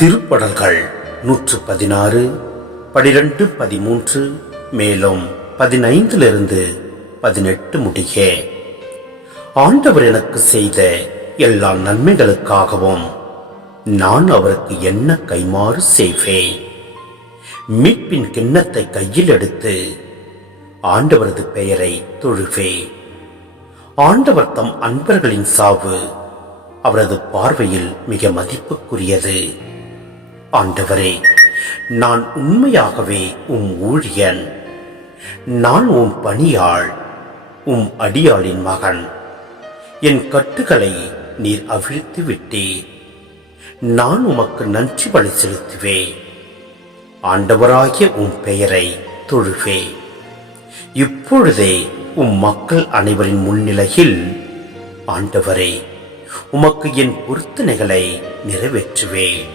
திருப்படல்கள் 116, 12, 13, மேலும் 15 18 முடிய. ஆண்டவர் எனக்கு செய்த எல்லா நன்மைகளுக்காகவும் நான் அவருக்கு என்ன கைமாறு செய்வேன்? மீட்பின் கிண்ணத்தை கையில் எடுத்து ஆண்டவரது பெயரை தொழுவேன். ஆண்டவர் தம் அன்பர்களின் சாவு அவரது பார்வையில் மிக மதிப்புக்குரியது. ஆண்டவரே, நான் உண்மையாகவே உம் ஊழியன். நான் உம் பணியாள், உம் அடியாளின் மகன். என் கட்டுகளை நீர் அவிழ்த்து விட்டீர். நான் உமக்கு நன்றி பலி செலுத்துவேன். ஆண்டவராகிய உம் பெயரை தொழுவேன். இப்பொழுதே உம் மக்கள் அனைவரின் முன்னிலையில் ஆண்டவரே, உமக்கு என் பொருத்தனைகளை நிறைவேற்றுவேன்.